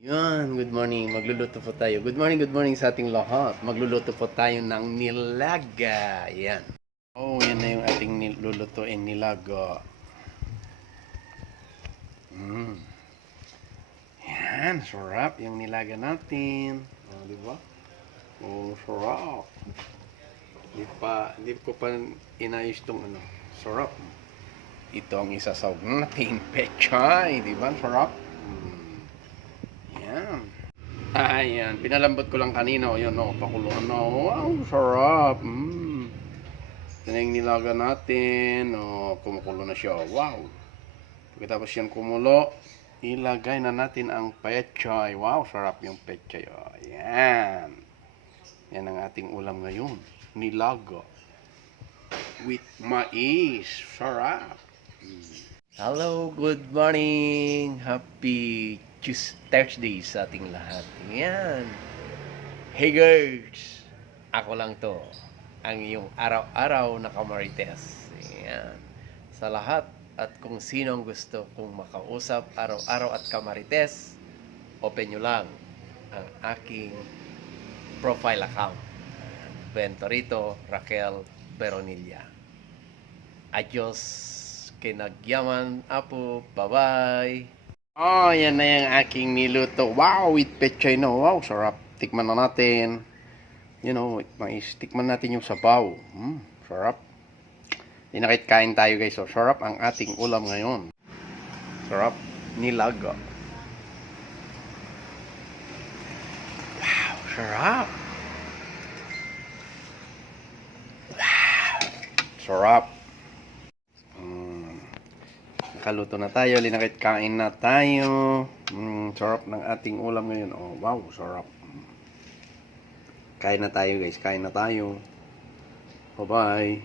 Yan, good morning. Magluluto po tayo. Good morning sa ating lahat. Magluluto po tayo ng nilaga. Yan. Oh, yan na yung ating nilulutuin nilaga. Yan, sarap yung nilaga natin. Oh, di ba? Oh, sarap. Hindi ko pa inayos tong ano. Sarap. Ito ang isasaw nating pechay. Di ba? Sarap. Yan. Ayan, pinalambot ko lang kanina. O yun, o, pakuluan na. Wow, sarap. Ito na yung nilaga natin. O, kumukulo na siya. Wow. Pagkatapos yan kumulo, ilagay na natin ang pechay. Wow, sarap yung pechay. O, yan. Yan ang ating ulam ngayon. Nilaga. With mais. Sarap. Hello, good morning. Happy Thursday sa ating lahat. Yan. Hey guys, ako lang to. Ang iyong araw-araw na kamarites. Yan. Sa lahat at kung sinong gusto kong makausap araw-araw at kamarites, open nyo lang ang aking profile account. Bentorito Raquel Peronilla. Adios. Kinagyaman apo. Bye-bye. Oh, yan na yung aking niluto. Wow, with pechay no. Wow, sarap. Tikman na natin. You know, mais. Tikman natin yung sabaw. Sarap. Kain tayo guys. So, sarap ang ating ulam ngayon. Sarap. Nilaga. Wow, sarap. Wow. Sarap. Nakaluto na tayo, kain na tayo. Sarap ng ating ulam ngayon. Oh, wow, sarap. Kain na tayo guys, kain na tayo. Bye-bye.